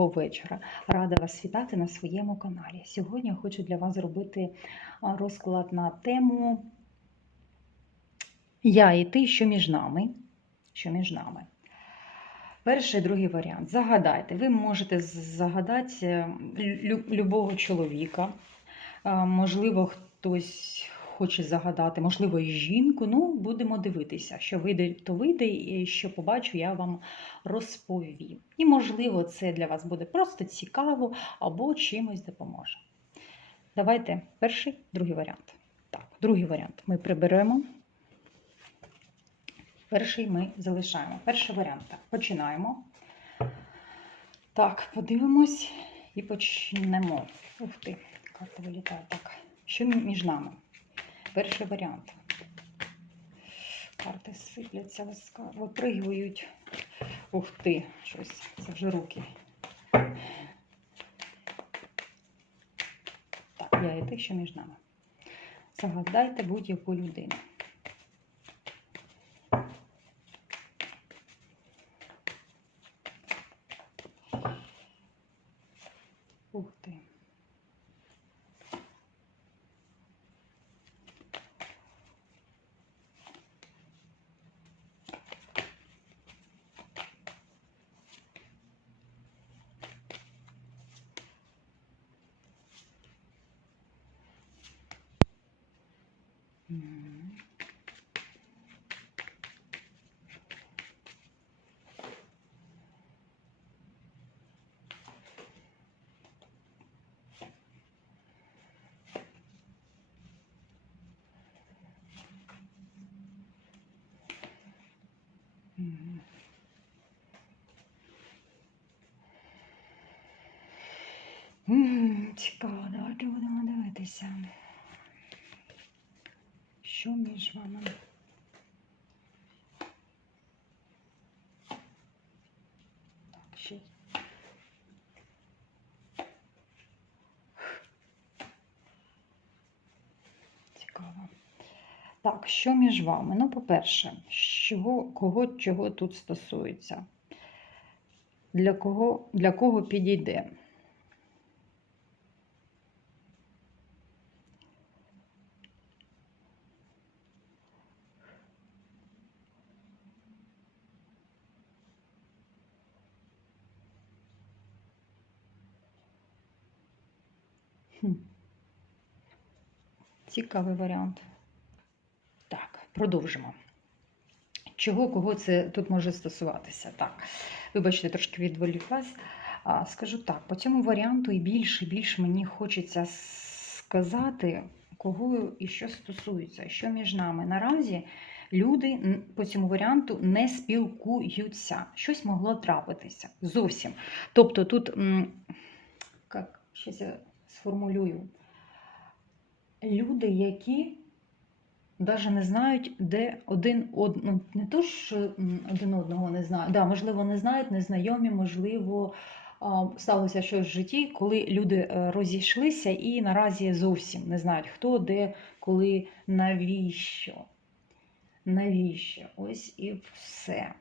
доброго вечора. Рада вас вітати на своєму каналі. Сьогодні я хочу для вас зробити розклад на тему Я і ти, що між нами. Що між нами. Перший другий варіант. Загадайте. Ви можете загадати е, любого чоловіка. Можливо, хтось хоче загадати, можливо, і жінку. Ну, будемо дивитися. Що вийде, то вийде, і що побачу, я вам розповім. І, можливо, це для вас буде просто цікаво або чимось допоможе. Давайте перший, другий варіант. Так, другий варіант ми приберемо. Перший ми залишаємо. Перший варіант. Так, починаємо. Так, подивимось і почнемо. Ух ти, карта вилітає. Так, що між нами? Перший варіант. Карти сипляться, випригують. Ух ти, щось, це вже руки. Так, я і ти, що між нами. Загадайте будь-яку людину. Ух ти. Мгм. Мгм. М, Цікаво, давайте будемо дивитися. Що між вами? Так, ще. Цікаво. Так, що між вами? Ну, по-перше, кого чого тут стосується? Для кого, для кого підійде? Цікавий варіант. Так, продовжимо. Чого, кого це тут може стосуватися? Так, вибачте, трошки відволіклась. Скажу так, по цьому варіанту і більше, і більше мені хочеться сказати, кого і що стосується, що між нами. Наразі люди по цьому варіанту не спілкуються. Щось могло трапитися зовсім. Тобто тут, як щось сформулюю, люди, які навіть не знають, де один од... ну, не то, що один одного не знають. Да, можливо, не знають, незнайомі, можливо, сталося щось в житті, коли люди е, розійшлися і наразі зовсім не знають, хто, де, коли, навіщо. Навіщо? Ось і все.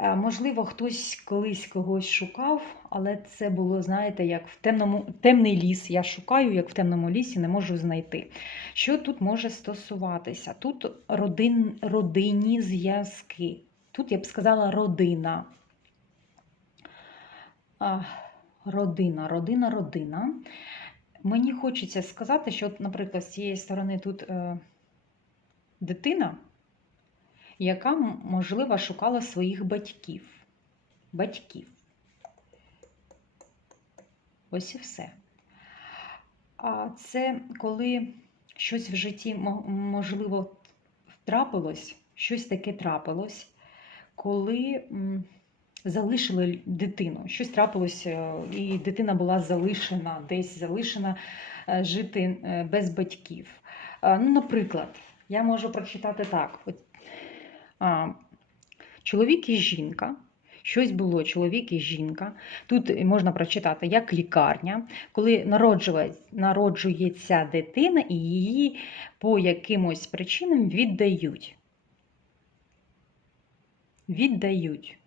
Е, Можливо, хтось колись когось шукав, але це було, знаєте, як в темному темний ліс. Я шукаю, як в темному лісі, не можу знайти. Що тут може стосуватися? Тут родин, родинні зв'язки. Тут я б сказала родина. Родина, родина, родина. Мені хочеться сказати, що, наприклад, з цієї сторони тут е, дитина, яка, можливо, шукала своїх батьків. Батьків. Ось і все. А це коли щось в житті, можливо, трапилось, щось таке трапилось, коли залишили дитину. Щось трапилось, е, і дитина була залишена, десь залишена е, жити е, без батьків. Ну, наприклад, я можу прочитати так: чоловік і жінка. Щось було чоловік і жінка. Тут можна прочитати як лікарня, коли народжує- народжується дитина і її по якимось причинам віддають. Віддають.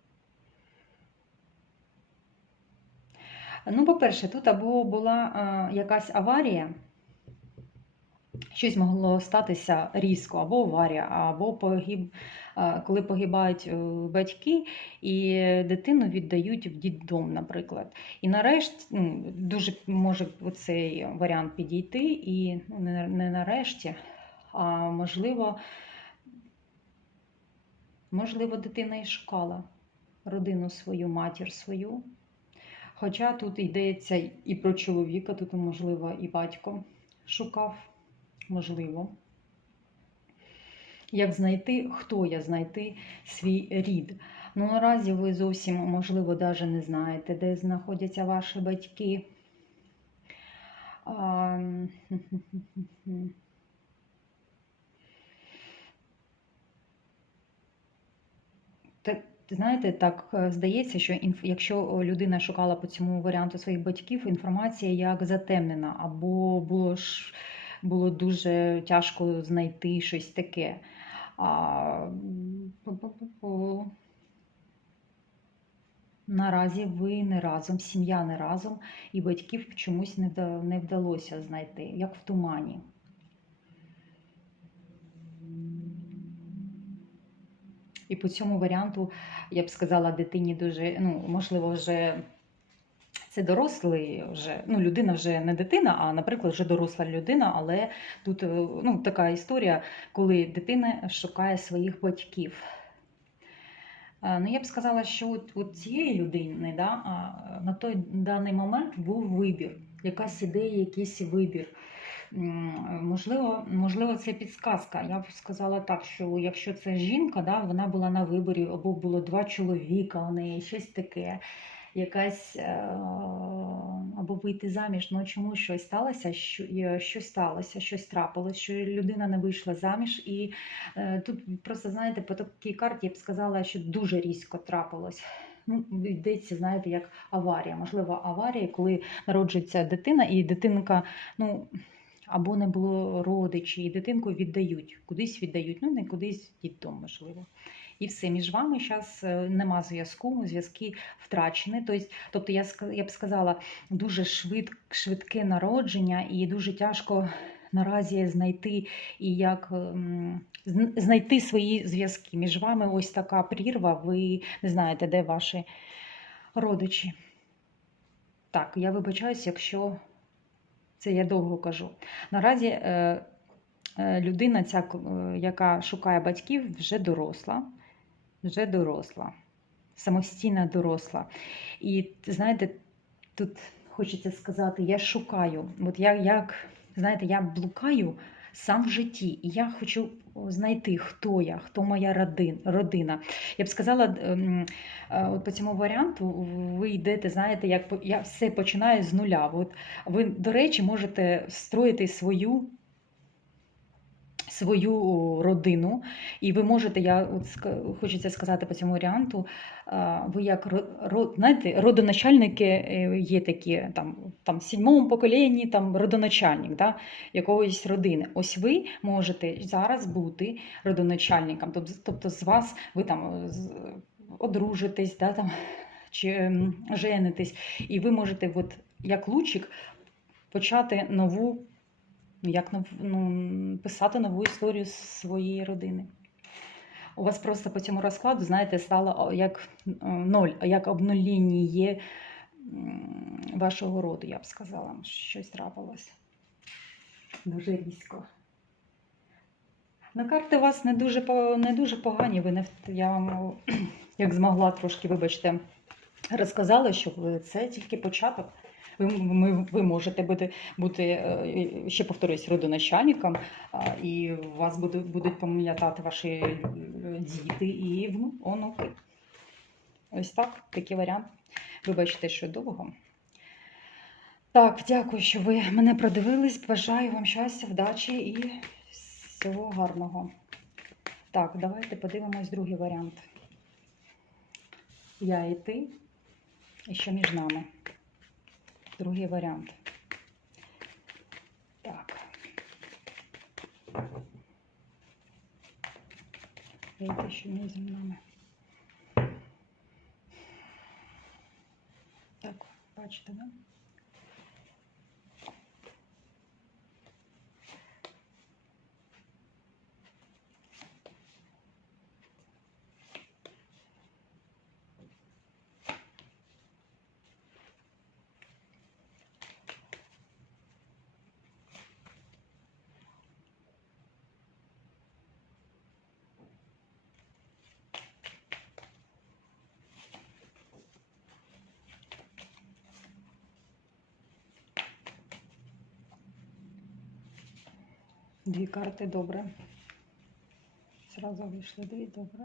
Ну, по-перше, тут або була якась аварія, щось могло статися різко, або аварія, або погиб, е, коли погибають е, батьки і дитину віддають в дітдом, наприклад. І нарешті ну, дуже може цей варіант підійти, і ну, не, не нарешті, а можливо, можливо, дитина і шукала родину свою, матір свою. Хоча тут йдеться і про чоловіка, тут, можливо, і батько шукав, можливо. Як знайти, хто я знайти свій рід. Ну, наразі ви зовсім, можливо, навіть не знаєте, де знаходяться ваші батьки. А, Знаєте, так е, здається, що інф... якщо людина шукала по цьому варіанту своїх батьків, інформація як затемнена, або було ж було дуже тяжко знайти щось таке. А... Наразі ви не разом, сім'я не разом, і батьків чомусь не вдалося знайти, як в тумані. І по цьому варіанту я б сказала дитині дуже, ну, можливо, вже це дорослий, вже, ну, людина вже не дитина, а, наприклад, вже доросла людина, але тут е, ну, така історія, коли дитина шукає своїх батьків. Е, Ну, я б сказала, що от, от цієї людини да, на той даний момент був вибір, якась ідея, якийсь вибір. Можливо, можливо, це підсказка. Я б сказала так, що якщо це жінка, да, вона була на виборі, або було два чоловіка у неї, щось таке, якась е, або вийти заміж. Ну чому щось сталося? Що, е, щось сталося, щось трапилось, що людина не вийшла заміж. І е, тут просто, знаєте, по такій карті я б сказала, що дуже різко трапилось. Ну, йдеться, знаєте, як аварія. Можливо, аварія, коли народжується дитина, і дитинка, ну. Або не було родичів, і дитинку віддають, кудись віддають, ну не кудись в дітдом, можливо. І все, між вами зараз нема зв'язку, зв'язки втрачені. Тобто, я, я б сказала, дуже швид, швидке народження і дуже тяжко наразі знайти і як ем, знайти свої зв'язки. Між вами ось така прірва, ви не знаєте, де ваші родичі. Так, я вибачаюсь, якщо це я довго кажу. Наразі е, е, людина, ця, е, яка шукає батьків, вже доросла, вже доросла, самостійна доросла. І знаєте, тут хочеться сказати, я шукаю. От я як, знаєте, я блукаю сам в житті, і я хочу знайти, хто я, хто моя родина. Я б сказала, е, от по цьому варіанту ви йдете, знаєте, як я все починаю з нуля. От ви, до речі, можете строїти свою. Свою родину, і ви можете, я от хочеться сказати по цьому варіанту, ви як знаєте, родоначальники е, є такі там, там в сьомому поколінні там родоначальник да, якоїсь родини. Ось ви можете зараз бути родоначальником. Тобто з вас ви там одружитесь, да, там, чи женитесь, і ви можете, от, як лучик, почати нову, як ну, писати нову історію своєї родини. У вас просто по цьому розкладу, знаєте, стало як ноль, як обнуління вашого роду, я б сказала, щось трапилось. Дуже різко. На карти у вас не дуже, не дуже погані. Ви не, я вам, як змогла трошки, вибачте, розказала, що це тільки початок. Ви, ми, ви можете бути, бути, е, ще повторюсь, родоначальником, і вас буде, будуть пам'ятати ваші е, діти і онуки. Ось так, такий варіант. Вибачте, що довго. Так, дякую, що ви мене продивились. Бажаю вам щастя, вдачі і всього гарного. Так, давайте подивимось другий варіант. Я і ти, і що між нами. Другий варіант. Так. Я і ти, що між нами. Так, бачите, да? Дві карти добре. Зразу вийшли дві, добре.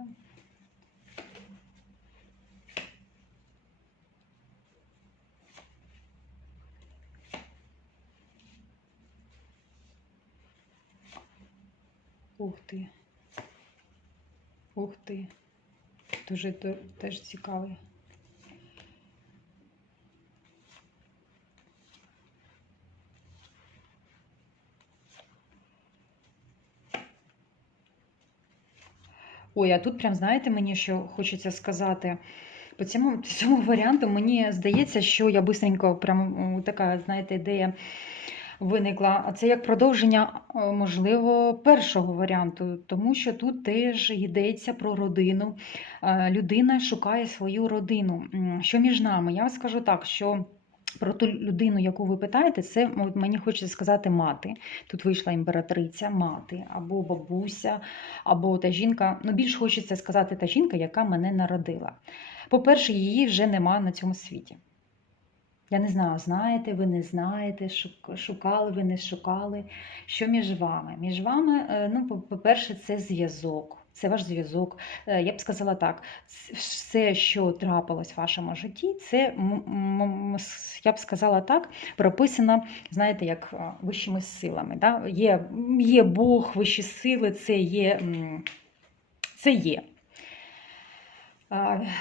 Ух ти. Ух ти. Дуже теж цікавий. Ой, а тут прям знаєте мені, що хочеться сказати. По цьому, цьому варіанту мені здається, що я бистренько, прям така, знаєте, ідея виникла. А це як продовження, можливо, першого варіанту, тому що тут теж йдеться про родину. Е, Людина шукає свою родину. Що між нами? Я вам скажу так, що. Про ту людину, яку ви питаєте, це мені хочеться сказати мати. Тут вийшла імператриця, мати, або бабуся, або та жінка. Ну, більш хочеться сказати та жінка, яка мене народила. По-перше, її вже нема на цьому світі. Я не знаю, знаєте, ви не знаєте, шукали ви не шукали. Що між вами? Між вами, е, ну, по-перше, це зв'язок. Це ваш зв'язок. Е, Я б сказала так: все, що трапилось в вашому житті, це я б сказала так, прописано, знаєте, як вищими силами. Да? Є, є Бог, вищі сили, це є. Це є.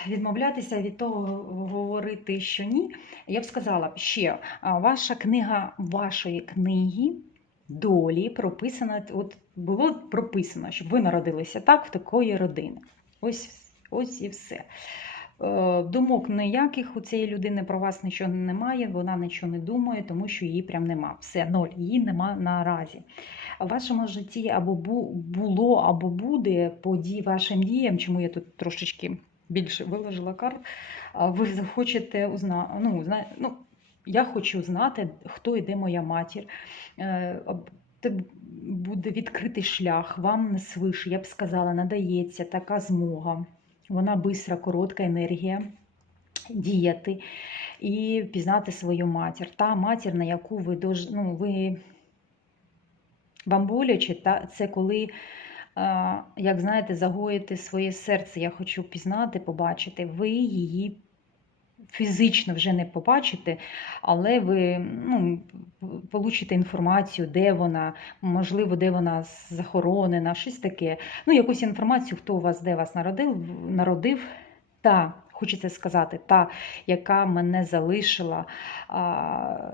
Відмовлятися від того, говорити, що ні. Я б сказала ще, ваша книга вашої книги долі прописана, от було прописано, щоб ви народилися так, в такої родини. Ось, ось і все. Е, Думок ніяких у цієї людини про вас нічого немає, вона нічого не думає, тому що її прям нема. Все, ноль, її нема наразі. В вашому житті або було, або буде по дій вашим діям, чому я тут трошечки більше виложила карт, ви захочете узнати, ну, ну, я хочу знати, хто і де моя матір. Е, Це буде відкритий шлях, вам не свише, я б сказала, надається така змога. Вона бистра, коротка енергія діяти і пізнати свою матір. Та матір, на яку ви ну, ви вам боляче, та це коли, а, як знаєте, загоїти своє серце. Я хочу пізнати, побачити. Ви її фізично вже не побачите, але ви ну, получите інформацію, де вона, можливо, де вона захоронена, щось таке. Ну, якусь інформацію, хто у вас де вас народив, народив. Та, хочеться сказати, та, яка мене залишила. А,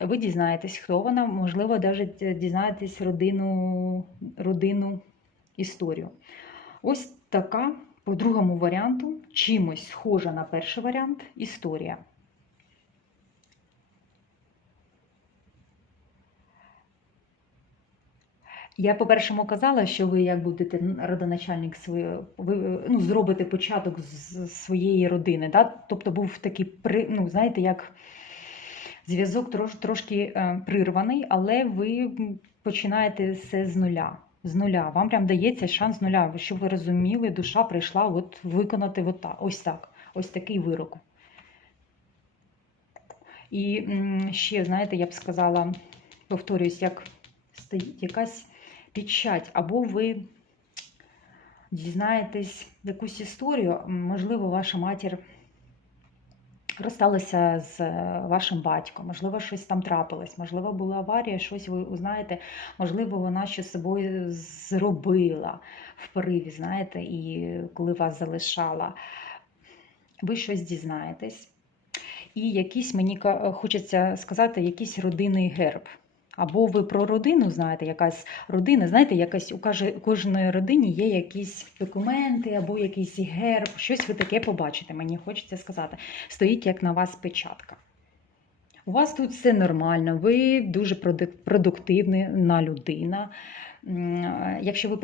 ви дізнаєтесь, хто вона, можливо, навіть дізнаєтесь родину, родину історію. Ось така, по другому варіанту, чимось схожа на перший варіант історія. Я по-першому казала, що ви як будете родоначальник своє, ви ну, зробите початок з своєї родини. Да? Тобто був такий, при- ну, знаєте, як зв'язок трош, трошки е, прирваний, але ви починаєте все з нуля. З нуля. Вам прям дається шанс з нуля, щоб ви розуміли, душа прийшла от виконати от так, ось так, ось такий вирок. І ще, знаєте, я б сказала, повторюсь, як стоїть якась печать, або ви дізнаєтесь якусь історію, можливо, ваша матір розсталася з е, вашим батьком, можливо, щось там трапилось, можливо, була аварія, щось ви узнаєте, можливо, вона щось собою зробила в пориві, знаєте, і коли вас залишала, ви щось дізнаєтесь. І якийсь, мені хочеться сказати, якийсь родинний герб. Або ви про родину знаєте, якась родина, знаєте, якась у кожної родині є якісь документи або якийсь герб, щось ви таке побачите, мені хочеться сказати. Стоїть як на вас печатка. У вас тут все нормально, ви дуже продуктивна людина. Якщо ви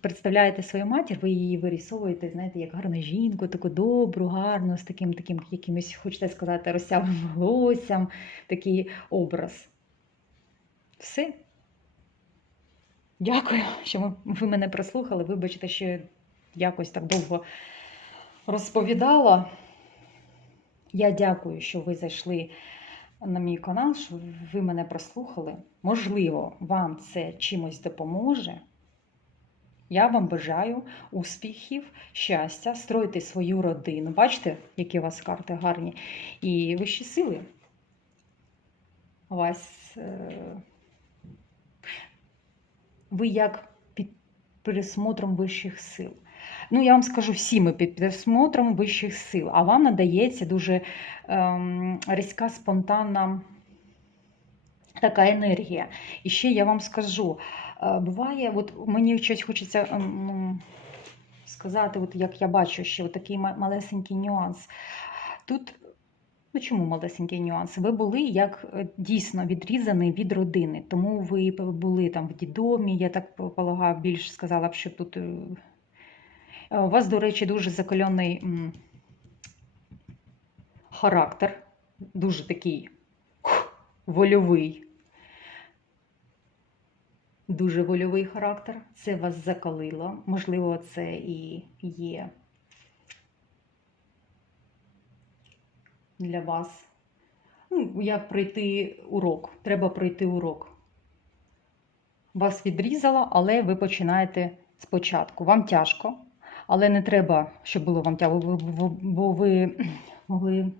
представляєте свою матір, ви її вирісовуєте, знаєте, як гарну жінку, таку добру, гарну, з таким таким якимось, хочете сказати, розсявим волоссям, такий образ. Все. Дякую, що ви, мене прослухали. Вибачте, що якось так довго розповідала. Я дякую, що ви зайшли на мій канал, що ви мене прослухали. Можливо, вам це чимось допоможе. Я вам бажаю успіхів, щастя, стройте свою родину. Бачите, які у вас карти гарні. І вищі сили. У вас е, ви як під присмотром вищих сил. Ну, я вам скажу, всі ми під присмотром вищих сил, а вам надається дуже ем, різка, спонтанна така енергія. І ще я вам скажу, е, буває, от мені щось хочеться ну, сказати, от як я бачу, ще от такий малесенький нюанс. Тут, чому малесенький нюанс? Ви були як е, дійсно відрізані від родини, тому ви були там в дідомі, я так полагаю, більш сказала б, що тут. е, Е, У вас, до речі, дуже закалений м, характер, дуже такий вольовий. Дуже вольовий характер. Це вас закалило. Можливо, це і є для вас. Ну, як пройти урок. Треба пройти урок. Вас відрізало, але ви починаєте спочатку. Вам тяжко. Але не треба, щоб було вам тяжко, бо- ви могли.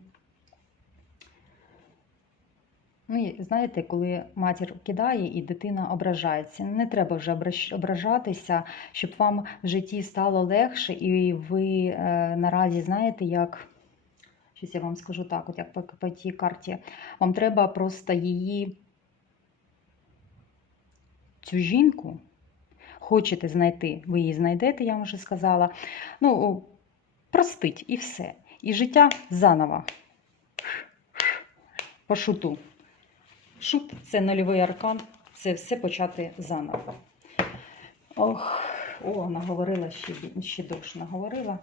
Ну, знаєте, коли матір кидає і дитина ображається, не треба вже ображатися, щоб вам в житті стало легше, і ви е, наразі знаєте, як. Щось я вам скажу так, от як по, по тій карті. Вам треба просто її, цю жінку, хочете знайти, ви її знайдете, я вам вже сказала. Ну, простить і все. І життя заново. По шуту. Шут це нульовий аркан, це все почати заново. Ох, о, наговорила ще, ще довше наговорила.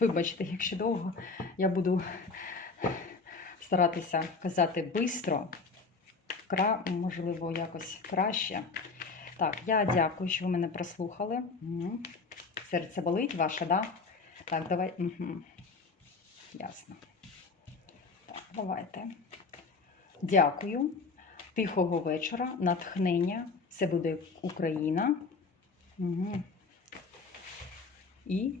Вибачте, якщо довго, я буду старатися казати швидко, кра, можливо, якось краще. Так, я дякую, що ви мене прослухали. Мгм. Серце болить ваше, да? Так, давай. Угу. Ясно. Так, давайте. Дякую. Тихого вечора, натхнення. Це буде Україна. Угу. І